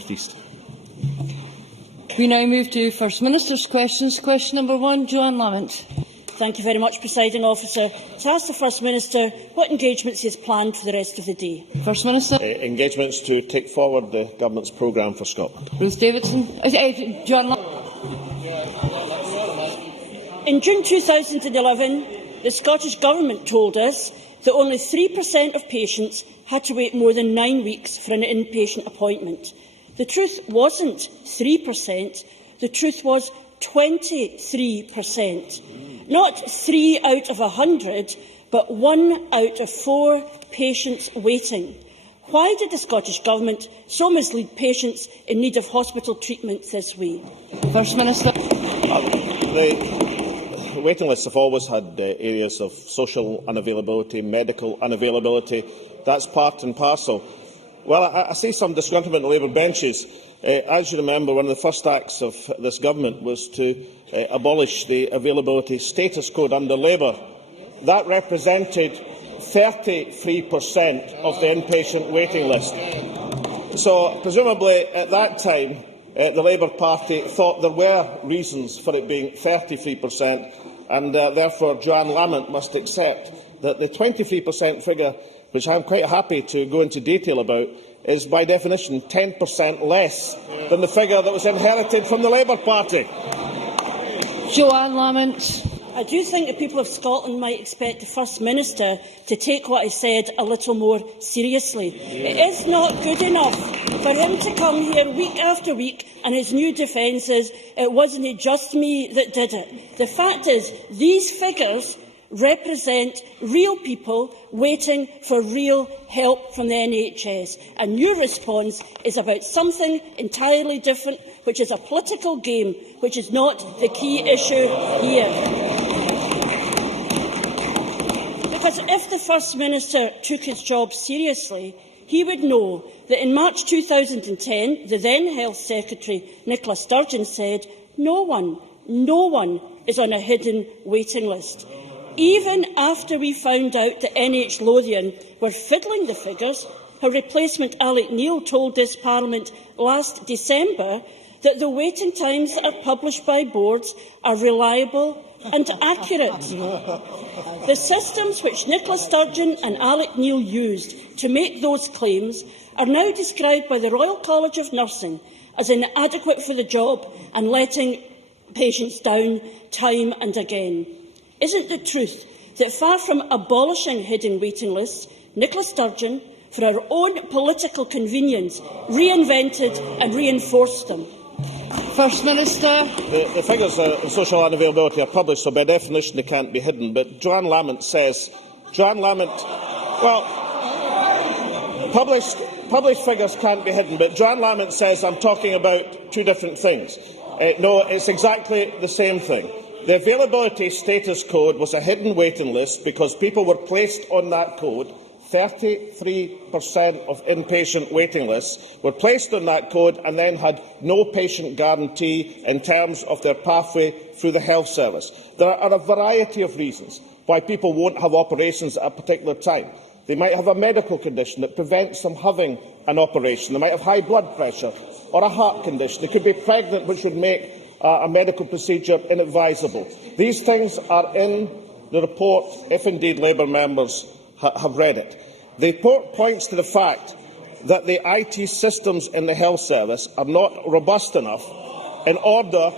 North East. We now move to First Minister's questions. Question number 1, Joanne Lamont. Thank you very much, Presiding Officer. To ask the First Minister what engagements he has planned for the rest of the day. First Minister. Engagements to take forward the Government's programme for Scotland. Ruth Davidson. Joanne Lamont. In June 2011, the Scottish Government told us that only 3% of patients had to wait more than 9 weeks for an inpatient appointment. The truth wasn't 3%, the truth was 23%. Not 3 out of 100, but 1 out of 4 patients waiting. Why did the Scottish Government so mislead patients in need of hospital treatment this way? First Minister. The waiting lists have always had areas of social unavailability, medical unavailability. That's part and parcel. Well, I see some disgruntlement in the Labour benches. As you remember, one of the first acts of this Government was to abolish the availability status code under Labour. That represented 33% of the inpatient waiting list. So, presumably, at that time, the Labour Party thought there were reasons for it being 33%, and therefore Joanne Lamont must accept that the 23% figure, which I am quite happy to go into detail about, is by definition 10% less than the figure that was inherited from the Labour Party. Joanne Lamont. I do think the people of Scotland might expect the First Minister to take what I said a little more seriously. It is not good enough for him to come here week after week and his new defence is, it wasn't just me that did it. The fact is, these figures represent real people waiting for real help from the NHS. And your response is about something entirely different, which is a political game, which is not the key issue here. Because if the First Minister took his job seriously, he would know that in March 2010, the then Health Secretary, Nicola Sturgeon, said, no one is on a hidden waiting list. Even after we found out that NH Lothian were fiddling the figures, her replacement Alec Neil told this Parliament last December that the waiting times that are published by boards are reliable and accurate. The systems which Nicola Sturgeon and Alec Neil used to make those claims are now described by the Royal College of Nursing as inadequate for the job and letting patients down time and again. Isn't the truth that far from abolishing hidden waiting lists, Nicola Sturgeon, for her own political convenience, reinvented and reinforced them? First Minister. The figures of social unavailability are published, so by definition they can't be hidden. But Joanne Lamont says, published figures can't be hidden, but Joanne Lamont says I'm talking about two different things. No, it's exactly the same thing. The availability status code was a hidden waiting list because people were placed on that code. 33% of inpatient waiting lists were placed on that code and then had no patient guarantee in terms of their pathway through the health service. There are a variety of reasons why people won't have operations at a particular time. They might have a medical condition that prevents them having an operation. They might have high blood pressure or a heart condition. They could be pregnant, which would make a medical procedure inadvisable. These things are in the report, if indeed Labour members have read it. The report points to the fact that the IT systems in the health service are not robust enough in order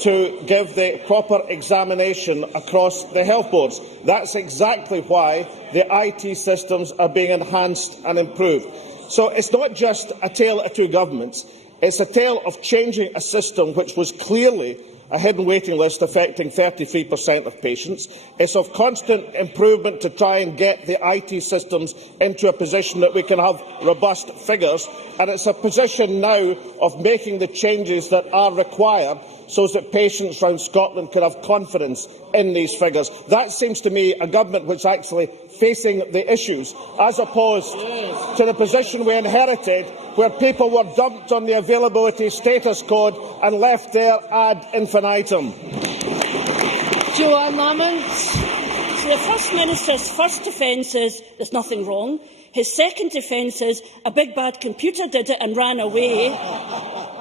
to give the proper examination across the health boards. That's exactly why the IT systems are being enhanced and improved. So it's not just a tale of two governments. It's a tale of changing a system which was clearly a hidden waiting list affecting 33% of patients. It's of constant improvement to try and get the IT systems into a position that we can have robust figures. And it's a position now of making the changes that are required so that patients around Scotland can have confidence in these figures. That seems to me a government which is actually facing the issues, as opposed to the position we inherited, where people were dumped on the availability status code and left there ad infinitum. Joanne Lamont. So the First Minister's first defence is there's nothing wrong. His second defence is a big bad computer did it and ran away.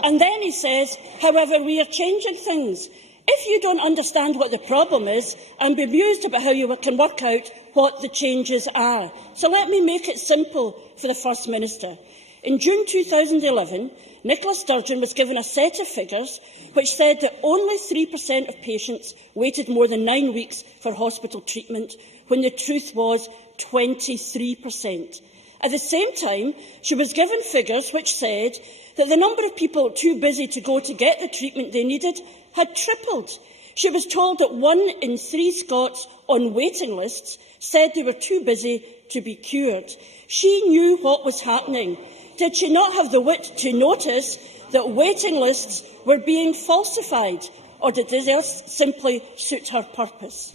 And then he says, however, we are changing things. If you don't understand what the problem is, I'm bemused about how you can work out what the changes are. So let me make it simple for the First Minister. In June 2011, Nicola Sturgeon was given a set of figures which said that only 3% of patients waited more than 9 weeks for hospital treatment, when the truth was 23%. At the same time, she was given figures which said that the number of people too busy to go to get the treatment they needed had tripled. She was told that 1 in 3 Scots on waiting lists said they were too busy to be cured. She knew what was happening. Did she not have the wit to notice that waiting lists were being falsified, or did they just simply suit her purpose?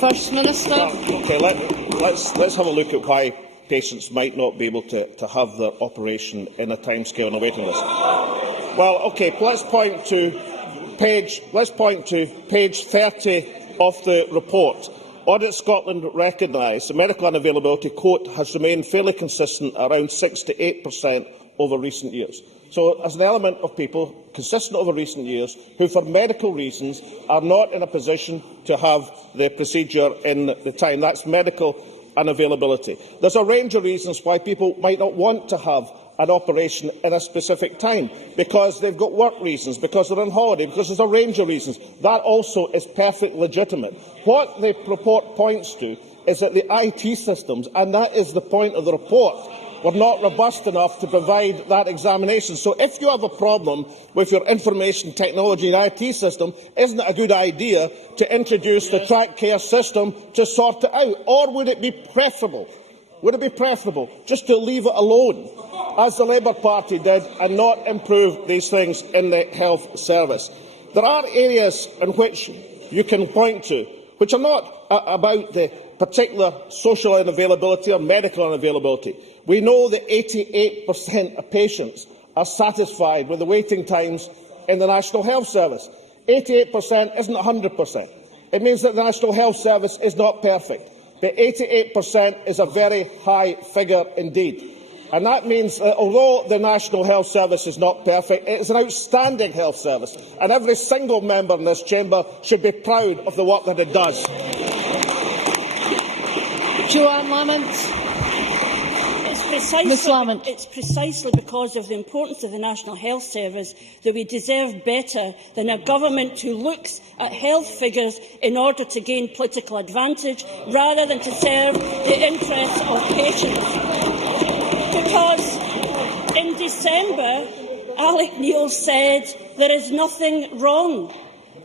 First Minister. Okay, let's have a look at why patients might not be able to have their operation in a timescale on a waiting list. Well, okay, let's point to page 30 of the report. Audit Scotland recognised the medical unavailability, quote, has remained fairly consistent around 6 to 8% over recent years. So, as an element of people consistent over recent years who, for medical reasons, are not in a position to have the procedure in the time. That's medical unavailability. There's a range of reasons why people might not want to have an operation in a specific time, because they've got work reasons, because they're on holiday, because there's a range of reasons. That also is perfectly legitimate. What the report points to is that the IT systems, and that is the point of the report, were not robust enough to provide that examination. So if you have a problem with your information technology and IT system, isn't it a good idea to introduce the track care system to sort it out? Or would it be preferable? Would it be preferable just to leave it alone, as the Labour Party did, and not improve these things in the health service? There are areas in which you can point to, which are not about the particular social unavailability or medical unavailability. We know that 88% of patients are satisfied with the waiting times in the National Health Service. 88% isn't 100%. It means that the National Health Service is not perfect. But 88% is a very high figure indeed. And that means that although the National Health Service is not perfect, it is an outstanding health service. And every single member in this chamber should be proud of the work that it does. Joanne Lamont. It's precisely because of the importance of the National Health Service that we deserve better than a government who looks at health figures in order to gain political advantage rather than to serve the interests of patients. Because in December, Alec Neil said there is nothing wrong.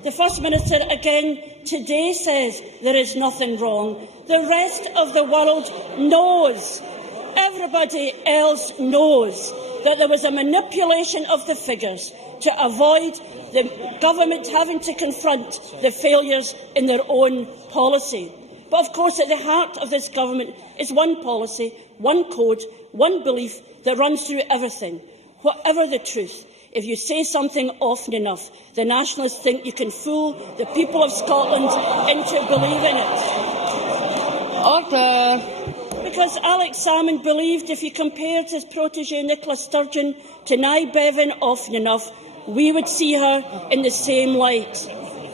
The First Minister again today says there is nothing wrong. The rest of the world knows. Everybody else knows that there was a manipulation of the figures to avoid the government having to confront the failures in their own policy. But of course, at the heart of this government is one policy, one code, one belief that runs through everything. Whatever the truth, if you say something often enough, the Nationalists think you can fool the people of Scotland into believing it. Order. Because Alex Salmond believed if he compared his protégé Nicola Sturgeon to Nye Bevan often enough, we would see her in the same light.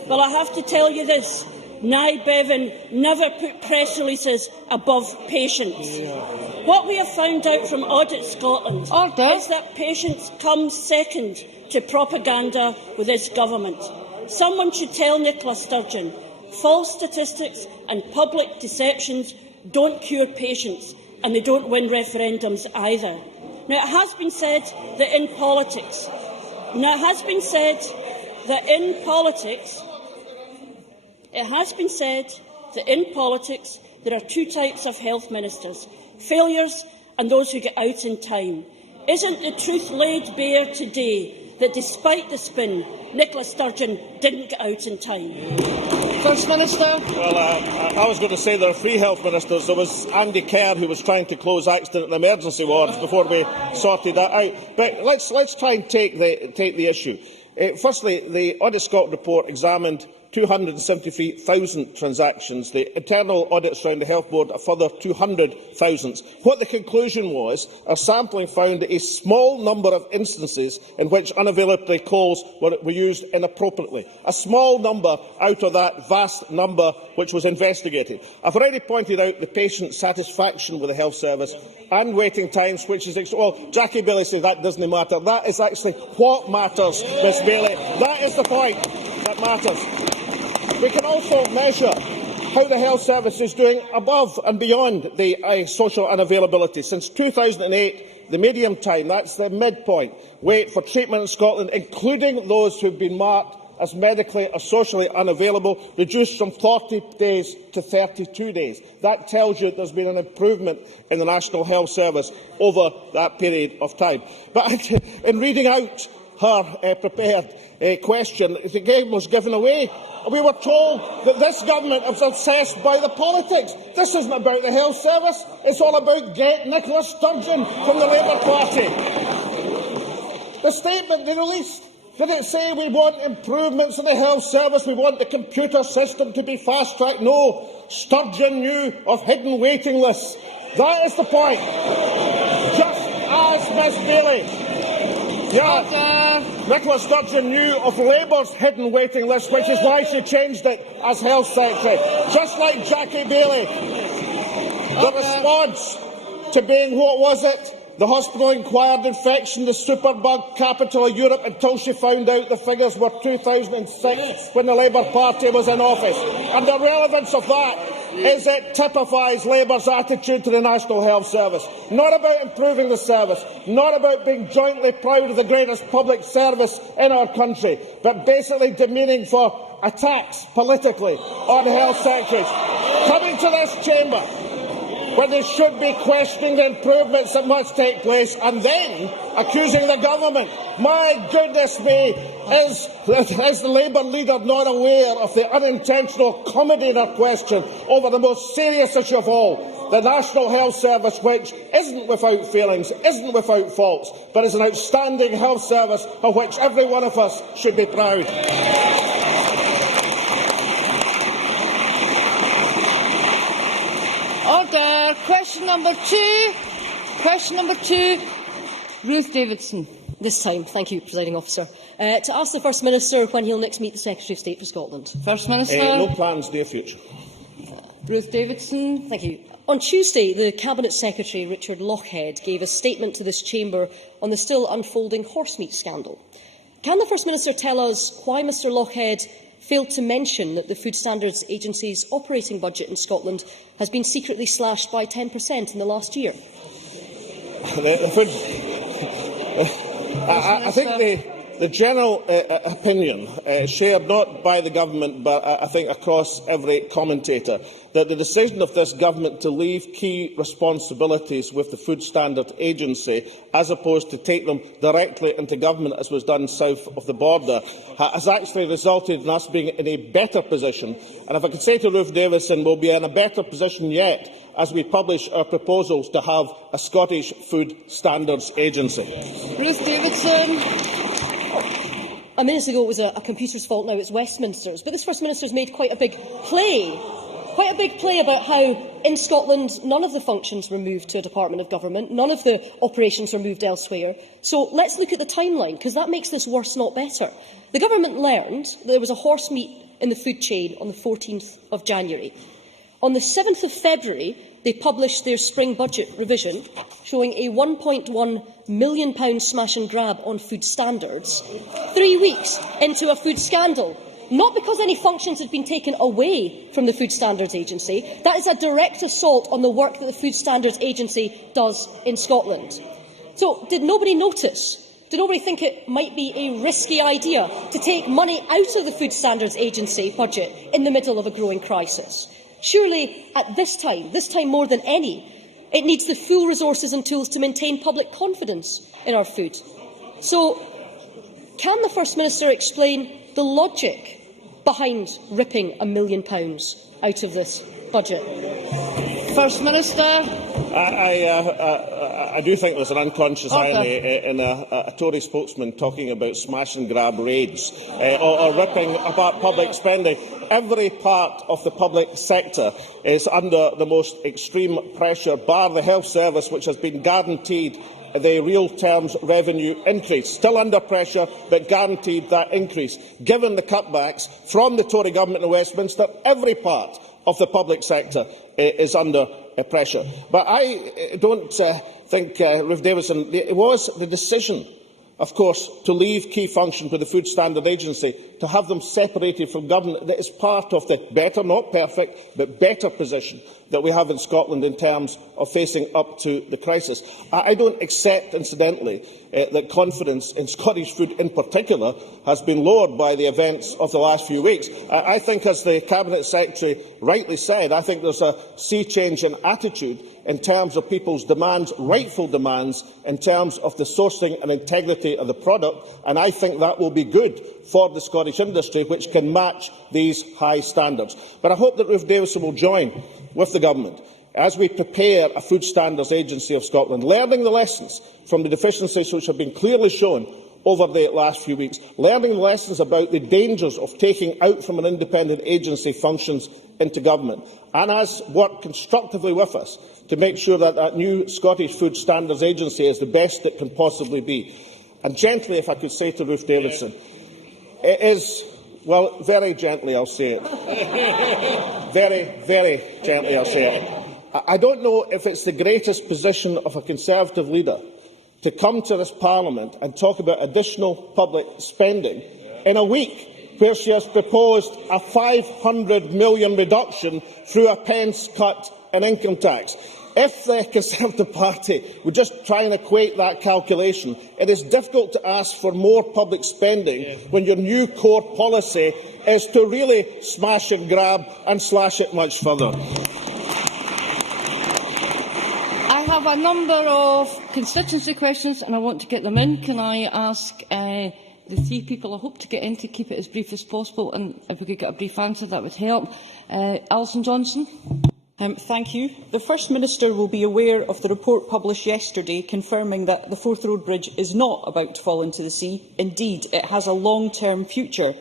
Well, I have to tell you this. Nye Bevan never put press releases above patients. What we have found out from Audit Scotland is that patients come second to propaganda with this government. Someone should tell Nicola Sturgeon false statistics and public deceptions don't cure patients, and they don't win referendums either. Now, it has been said that in politics, there are two types of health ministers: failures and those who get out in time. Isn't the truth laid bare today that, despite the spin, Nicola Sturgeon didn't get out in time? First Minister. Well, I was going to say there are three health ministers. There was Andy Kerr, who was trying to close accident and emergency wards before we sorted that out. But let's try and take the issue. Firstly, the Audit Scotland report examined 273,000 transactions. The internal audits around the Health Board, a further 200,000. What the conclusion was, our sampling found a small number of instances in which unavailability calls were used inappropriately. A small number out of that vast number which was investigated. I've already pointed out the patient satisfaction with the health service and waiting times, which is... Well, Jackie Bailey says that doesn't matter. That is actually what matters, Ms Bailey. That is the point that matters. We can also measure how the health service is doing above and beyond the social unavailability. Since 2008, the medium time, that's the midpoint, wait for treatment in Scotland, including those who have been marked as medically or socially unavailable, reduced from 40 days to 32 days. That tells you there's been an improvement in the National Health Service over that period of time. But in reading out her prepared question, the game was given away. We were told that this government is obsessed by the politics. This isn't about the health service. It's all about get Nicola Sturgeon from the Labour Party. The statement they released, did it say we want improvements in the health service, we want the computer system to be fast-tracked? No. Sturgeon knew of hidden waiting lists. That is the point. Just as Ms Bailey. Nicola Sturgeon knew of Labour's hidden waiting list, which is why she changed it as Health Secretary. Just like Jackie Bailey. The response to being, what was it? The hospital-acquired infection, the superbug capital of Europe, until she found out the figures were 2006 when the Labour Party was in office. And the relevance of that is it typifies Labour's attitude to the National Health Service. Not about improving the service, not about being jointly proud of the greatest public service in our country, but basically demeaning for attacks politically on health secretaries. Coming to this chamber, where they should be questioning the improvements that must take place, and then accusing the government. My goodness me, is the Labour leader not aware of the unintentional comedy in her question over the most serious issue of all, the National Health Service, which isn't without failings, isn't without faults, but is an outstanding health service of which every one of us should be proud. Order. Question number two. Question number two. Ruth Davidson. This time, thank you, Presiding Officer. To ask the First Minister when he'll next meet the Secretary of State for Scotland. First Minister. No plans, near future. Ruth Davidson. Thank you. On Tuesday, the Cabinet Secretary, Richard Lochhead, gave a statement to this chamber on the still unfolding horsemeat scandal. Can the First Minister tell us why Mr Lochhead failed to mention that the Food Standards Agency's operating budget in Scotland has been secretly slashed by 10% in the last year? I think the general opinion, shared not by the government but I think across every commentator, that the decision of this government to leave key responsibilities with the Food Standards Agency, as opposed to take them directly into government, as was done south of the border, has actually resulted in us being in a better position. And if I could say to Ruth Davidson, we'll be in a better position yet as we publish our proposals to have a Scottish Food Standards Agency. Ruth Davidson. A minute ago it was a computer's fault, now it's Westminster's. But this First Minister's made quite a big play about how, in Scotland, none of the functions were moved to a Department of Government, none of the operations were moved elsewhere. So let's look at the timeline, because that makes this worse, not better. The government learned that there was a horse meat in the food chain on the 14th of January. On the 7th of February, they published their spring budget revision, showing a £1.1 million smash and grab on food standards, 3 weeks into a food scandal. Not because any functions had been taken away from the Food Standards Agency. That is a direct assault on the work that the Food Standards Agency does in Scotland. So, did nobody notice? Did nobody think it might be a risky idea to take money out of the Food Standards Agency budget in the middle of a growing crisis? Surely, at this time more than any, it needs the full resources and tools to maintain public confidence in our food. So, can the First Minister explain the logic behind ripping £1 million out of this budget? First Minister. I do think there's an unconscious irony in a Tory spokesman talking about smash and grab raids or ripping apart public spending. Every part of the public sector is under the most extreme pressure, bar the health service, which has been guaranteed the real terms revenue increase. Still under pressure, but guaranteed that increase. Given the cutbacks from the Tory government in Westminster, every part of the public sector is under pressure. But I don't think, Ruth Davidson, it was the decision, of course, to leave key functions with the Food Standard Agency, to have them separated from government, that is part of the better, not perfect, but better position that we have in Scotland in terms of facing up to the crisis. I don't accept, incidentally, that confidence in Scottish food in particular has been lowered by the events of the last few weeks. I think, as the Cabinet Secretary rightly said, I think there's a sea change in attitude in terms of people's demands, rightful demands, in terms of the sourcing and integrity of the product, and I think that will be good for the Scottish industry, which can match these high standards. But I hope that Ruth Davidson will join with the Government as we prepare a Food Standards Agency of Scotland, learning the lessons from the deficiencies which have been clearly shown over the last few weeks, learning the lessons about the dangers of taking out from an independent agency functions into government, and as work constructively with us to make sure that that new Scottish Food Standards Agency is the best it can possibly be. And gently, if I could say to Ruth Davidson, it is, well, very gently I'll say it, very, very gently I'll say it, I don't know if it's the greatest position of a Conservative leader to come to this Parliament and talk about additional public spending in a week where she has proposed a £500 million reduction through a pence cut in income tax. If the Conservative Party would just try and equate that calculation, it is difficult to ask for more public spending when your new core policy is to really smash and grab and slash it much further. I have a number of constituency questions and I want to get them in. Can I ask the three people I hope to get in to keep it as brief as possible, and if we could get a brief answer that would help. Alison Johnson. Thank you. The First Minister will be aware of the report published yesterday confirming that the Forth Road Bridge is not about to fall into the sea. Indeed, it has a long-term future.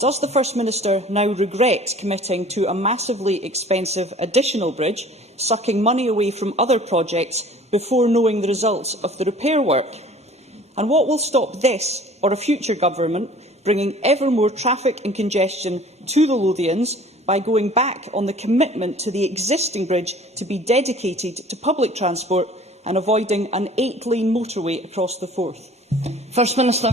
Does the First Minister now regret committing to a massively expensive additional bridge, sucking money away from other projects before knowing the results of the repair work? And what will stop this or a future government bringing ever more traffic and congestion to the Lothians by going back on the commitment to the existing bridge to be dedicated to public transport and avoiding an 8-lane motorway across the Forth? First Minister.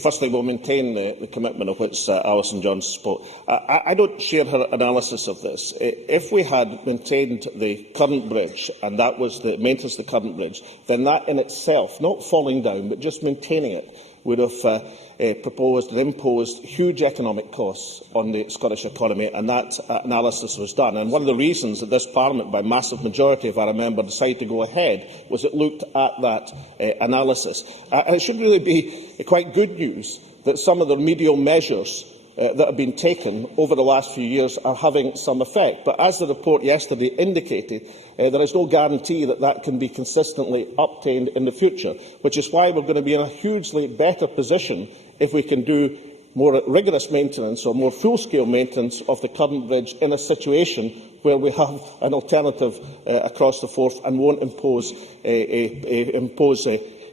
Firstly, we'll maintain the commitment of which Alison Johnson spoke. I don't share her analysis of this. If we had maintained the current bridge, and that was the maintenance of the current bridge, then that in itself, not falling down, but just maintaining it, would have proposed and imposed huge economic costs on the Scottish economy, and that analysis was done. And one of the reasons that this Parliament, by massive majority, if I remember, decided to go ahead was it looked at that analysis. And it should really be quite good news that some of the remedial measures that have been taken over the last few years are having some effect. But as the report yesterday indicated, there is no guarantee that that can be consistently obtained in the future, which is why we're going to be in a hugely better position if we can do more rigorous maintenance or more full-scale maintenance of the current bridge in a situation where we have an alternative across the Forth and won't impose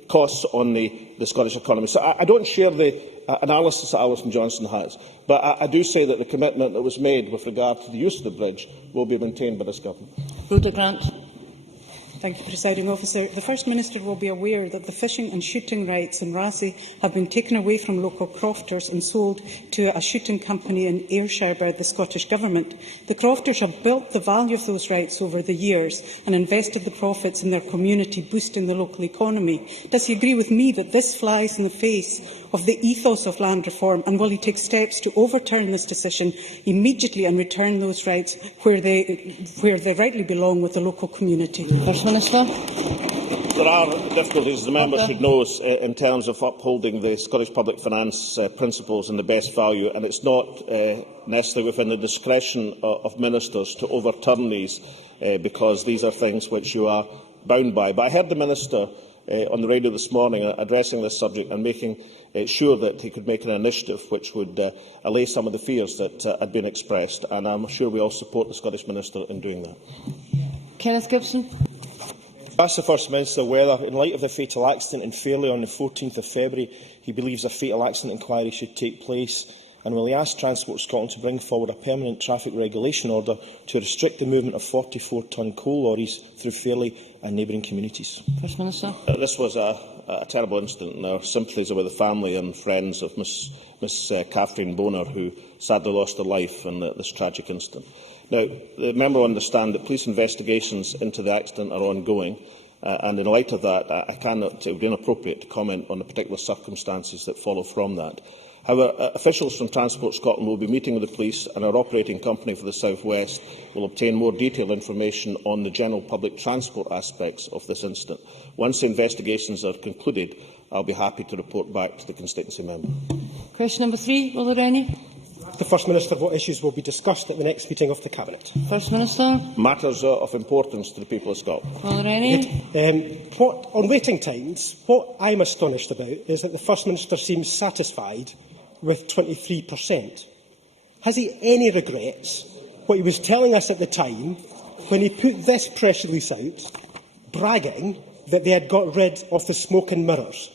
costs on the Scottish economy. So I don't share the analysis that Alison Johnson has, but I do say that the commitment that was made with regard to the use of the bridge will be maintained by this Government. Rhoda Grant. Thank you, Presiding Officer. The First Minister will be aware that the fishing and shooting rights in Raasay have been taken away from local crofters and sold to a shooting company in Ayrshire by the Scottish Government. The crofters have built the value of those rights over the years and invested the profits in their community, boosting the local economy. Does he agree with me that this flies in the face of the ethos of land reform, and will he take steps to overturn this decision immediately and return those rights where they rightly belong with the local community? First Minister. There are difficulties, the member should know, in terms of upholding the Scottish public finance principles and the best value, and it's not necessarily within the discretion of ministers to overturn these, because these are things which you are bound by. But I heard the minister on the radio this morning addressing this subject and making sure that he could make an initiative which would allay some of the fears that had been expressed, and I'm sure we all support the Scottish minister in doing that. Kenneth Gibson. I asked the First Minister whether, in light of the fatal accident in Fairlie on the 14th of February, he believes a fatal accident inquiry should take place, and will he ask Transport Scotland to bring forward a permanent traffic regulation order to restrict the movement of 44-tonne coal lorries through Fairlie and neighbouring communities? First Minister. This was a terrible incident, and our sympathies are with the family and friends of Miss Catherine Bonar, who sadly lost her life in this tragic incident. Now, the member will understand that police investigations into the accident are ongoing, and in light of that, it would be inappropriate to comment on the particular circumstances that follow from that. However, officials from Transport Scotland will be meeting with the police, and our operating company for the South West will obtain more detailed information on the general public transport aspects of this incident. Once the investigations are concluded, I will be happy to report back to the constituency member. Question number 3. Will there any? The First Minister what issues will be discussed at the next meeting of the Cabinet. First Minister. Matters of importance to the people of Scotland. Will there any? On waiting times, what I'm astonished about is that the First Minister seems satisfied with 23%. Has he any regrets what he was telling us at the time when he put this press release out, bragging that they had got rid of the smoke and mirrors?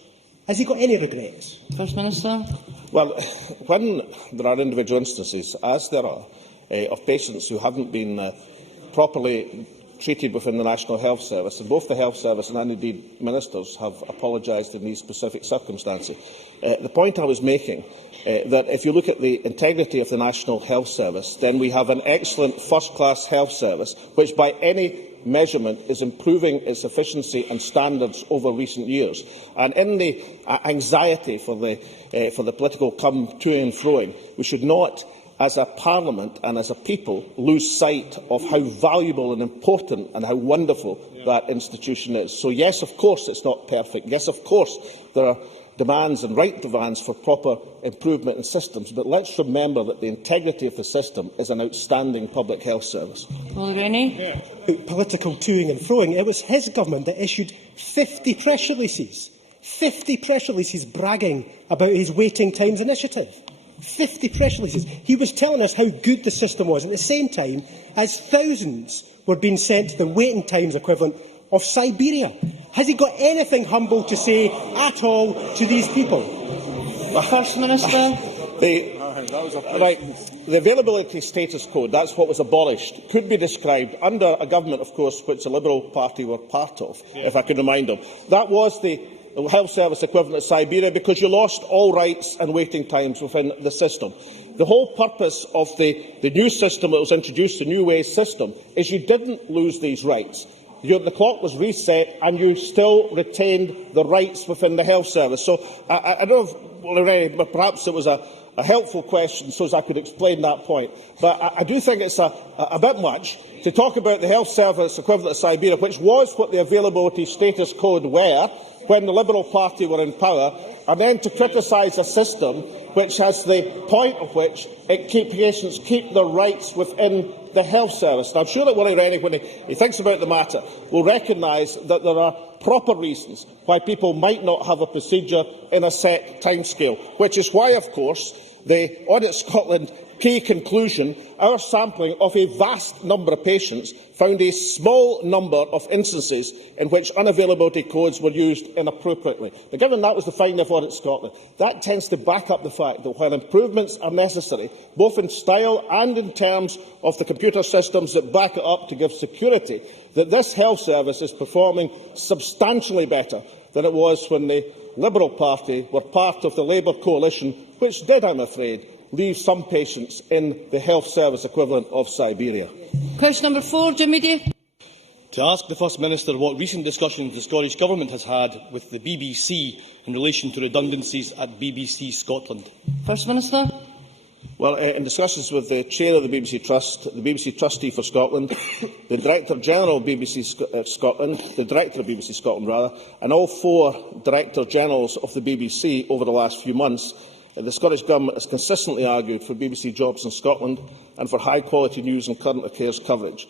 Has he got any regrets? First Minister. Well, when there are individual instances, as there are, of patients who haven't been properly treated within the National Health Service, and both the Health Service and indeed ministers have apologised in these specific circumstances. The point I was making, that if you look at the integrity of the National Health Service, then we have an excellent first-class health service, which by any measurement is improving its efficiency and standards over recent years. And in the anxiety for the political come to and froing, we should not, as a parliament and as a people, lose sight of how valuable and important and how wonderful that institution is. So yes, of course, it's not perfect. Yes, of course, there are demands and right demands for proper improvement in systems, but let's remember that the integrity of the system is an outstanding public health service. Political toing and froing. It was his government that issued 50 press releases. 50 press releases bragging about his waiting times initiative. 50 press releases. He was telling us how good the system was at the same time as thousands were being sent to the waiting times equivalent of Siberia. Has he got anything humble to say at all to these people? First Minister. The availability status code, that's what was abolished, could be described under a government, of course, which the Liberal Party were part of, if I could remind them. That was the health service equivalent of Siberia, because you lost all rights and waiting times within the system. The whole purpose of the new system that was introduced, the New Ways system, is you didn't lose these rights. The clock was reset and you still retained the rights within the health service. So I don't know, but perhaps it was a helpful question so as I could explain that point. But I do think it's a bit much to talk about the health service equivalent of Siberia, which was what the availability status code were when the Liberal Party were in power, and then to criticise a system which has the point of which patients keep their rights within the health service. And I'm sure that Willie Rennie, when he thinks about the matter, will recognise that there are proper reasons why people might not have a procedure in a set timescale, which is why, of course, the Audit Scotland key conclusion, our sampling of a vast number of patients found a small number of instances in which unavailability codes were used inappropriately. Now, given that was the finding of Audit Scotland, that tends to back up the fact that while improvements are necessary, both in style and in terms of the computer systems that back it up to give security, that this health service is performing substantially better than it was when the Liberal Party were part of the Labour coalition, which did, I'm afraid, leave some patients in the health service equivalent of Siberia. Question number 4, Jim Media. To ask the First Minister what recent discussions the Scottish Government has had with the BBC in relation to redundancies at BBC Scotland. First Minister. Well, in discussions with the chair of the BBC Trust, the BBC Trustee for Scotland, the Director General of BBC Scotland, the Director of BBC Scotland rather, and all 4 Director Generals of the BBC over the last few months, the Scottish Government has consistently argued for BBC jobs in Scotland and for high-quality news and current affairs coverage.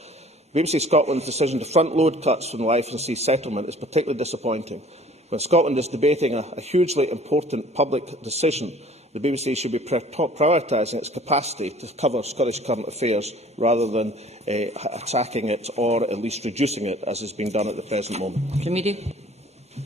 BBC Scotland's decision to front-load cuts from the Life and Sea settlement is particularly disappointing. When Scotland is debating a hugely important public decision, the BBC should be prioritising its capacity to cover Scottish current affairs rather than attacking it or at least reducing it, as is being done at the present moment.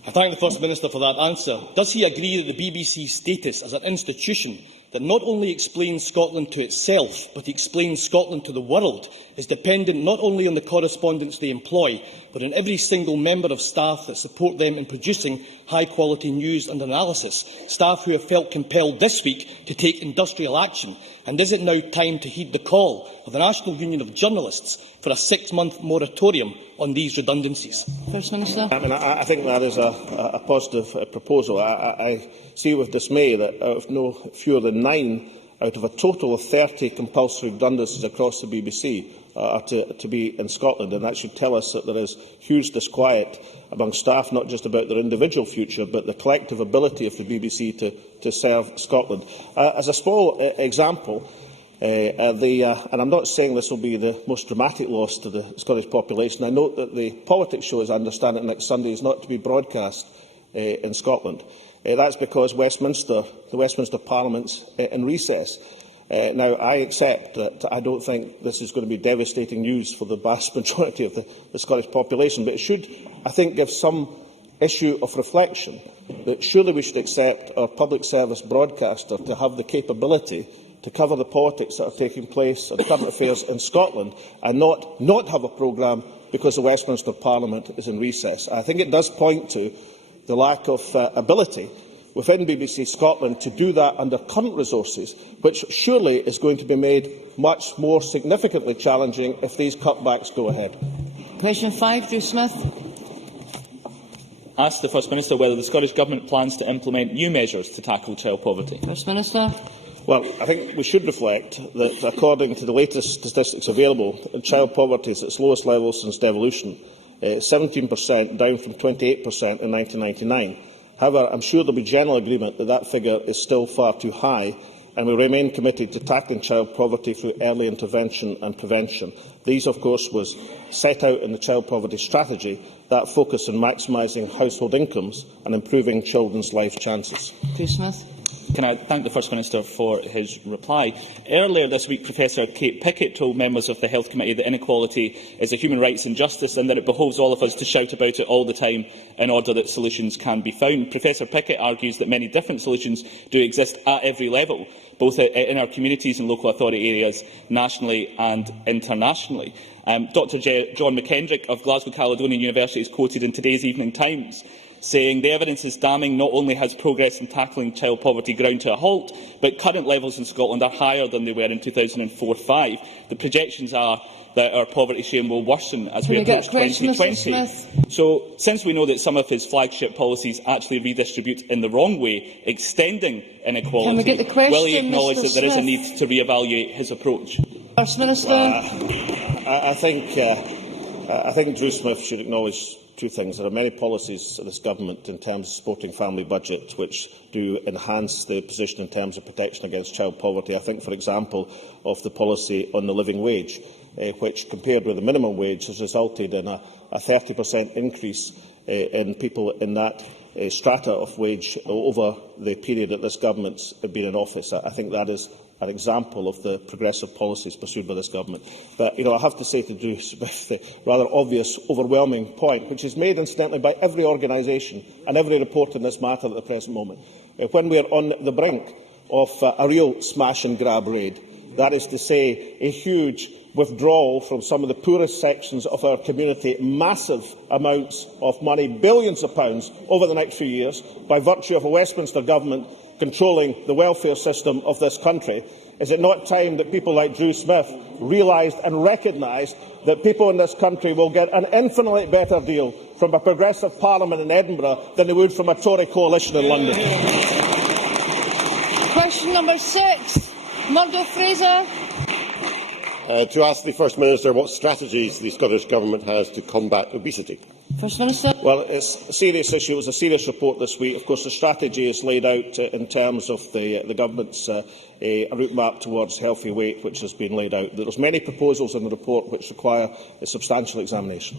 I thank the First Minister for that answer. Does he agree that the BBC's status as an institution that not only explains Scotland to itself, but explains Scotland to the world, is dependent not only on the correspondents they employ, but on every single member of staff that support them in producing high-quality news and analysis, staff who have felt compelled this week to take industrial action? And is it now time to heed the call of the National Union of Journalists for a 6-month moratorium on these redundancies? First Minister. I think that is a positive proposal. I see with dismay that out of no fewer than 9 out of a total of 30 compulsory redundancies across the BBC are to be in Scotland, and that should tell us that there is huge disquiet among staff, not just about their individual future, but the collective ability of the BBC to serve Scotland. As a small example, and I'm not saying this will be the most dramatic loss to the Scottish population, I note that the politics show, as I understand it, next Sunday is not to be broadcast in Scotland. That's because the Westminster Parliament's in recess. Now, I accept that I don't think this is going to be devastating news for the vast majority of the Scottish population, but it should, I think, give some issue of reflection that surely we should accept our public service broadcaster to have the capability to cover the politics that are taking place and current affairs in Scotland and not have a programme because the Westminster Parliament is in recess. I think it does point to the lack of ability within BBC Scotland to do that under current resources, which surely is going to be made much more significantly challenging if these cutbacks go ahead. Question 5, Drew Smith. Ask the First Minister whether the Scottish Government plans to implement new measures to tackle child poverty. First Minister. Well, I think we should reflect that, according to the latest statistics available, child poverty is at its lowest level since devolution, 17%, down from 28% in 1999. However, I am sure there will be general agreement that that figure is still far too high, and we remain committed to tackling child poverty through early intervention and prevention. These, of course, was set out in the Child Poverty Strategy, that focus on maximising household incomes and improving children's life chances. Drew Smith. Can I thank the First Minister for his reply? Earlier this week, Professor Kate Pickett told members of the Health Committee that inequality is a human rights injustice and that it behoves all of us to shout about it all the time in order that solutions can be found. Professor Pickett argues that many different solutions do exist at every level, both in our communities and local authority areas, nationally and internationally. Dr John McKendrick of Glasgow Caledonian University is quoted in today's Evening Times saying the evidence is damning. Not only has progress in tackling child poverty ground to a halt, but current levels in Scotland are higher than they were in 2004-05. The projections are that our poverty share will worsen as we approach 2020. So, since we know that some of his flagship policies actually redistribute in the wrong way, extending inequality, will he acknowledge that there is a need to re-evaluate his approach? First Minister. I think Drew Smith should acknowledge two things. There are many policies of this government in terms of supporting family budgets which do enhance the position in terms of protection against child poverty. I think, for example, of the policy on the living wage, which, compared with the minimum wage, has resulted in a 30% increase in people in that strata of wage over the period that this government has been in office. I think that is an example of the progressive policies pursued by this government. But I have to say to Drew Smith the rather obvious, overwhelming point, which is made incidentally by every organisation and every report in this matter at the present moment. When we are on the brink of a real smash and grab raid, that is to say, a huge withdrawal from some of the poorest sections of our community, massive amounts of money, billions of pounds over the next few years, by virtue of a Westminster government controlling the welfare system of this country. Is it not time that people like Drew Smith realised and recognised that people in this country will get an infinitely better deal from a progressive parliament in Edinburgh than they would from a Tory coalition in London? Question number 6. Murdo Fraser. To ask the First Minister what strategies the Scottish Government has to combat obesity. First Minister. Well, it's a serious issue. It was a serious report this week. Of course, the strategy is laid out in terms of the Government's route map towards healthy weight, which has been laid out. There are many proposals in the report which require a substantial examination.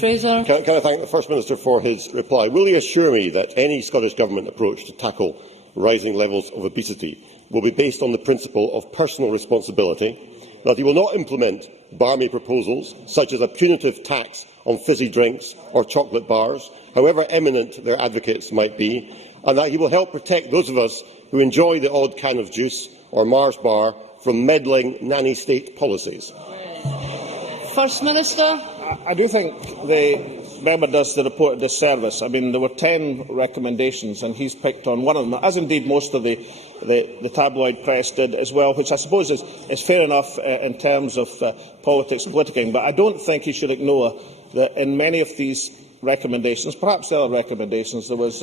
Fraser. Can I thank the First Minister for his reply? Will he assure me that any Scottish Government approach to tackle rising levels of obesity will be based on the principle of personal responsibility, that he will not implement barmy proposals such as a punitive tax on fizzy drinks or chocolate bars, however eminent their advocates might be, and that he will help protect those of us who enjoy the odd can of juice or Mars bar from meddling nanny state policies? First Minister. I do think the member does the report a disservice. I mean, there were 10 recommendations, and he's picked on one of them, as indeed most of the tabloid press did as well, which I suppose is fair enough in terms of politics politicking. But I don't think he should ignore that in many of these recommendations, perhaps the other recommendations, there was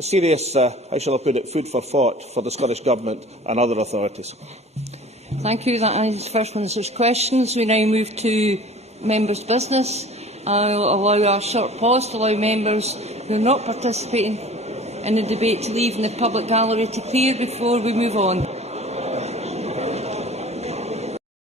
serious, how shall I put it, food for thought for the Scottish Government and other authorities. Thank you. That ends First Minister's questions. We now move to members' business. I will allow a short pause to allow members who are not participating in the debate to leave in the public gallery to clear before we move on.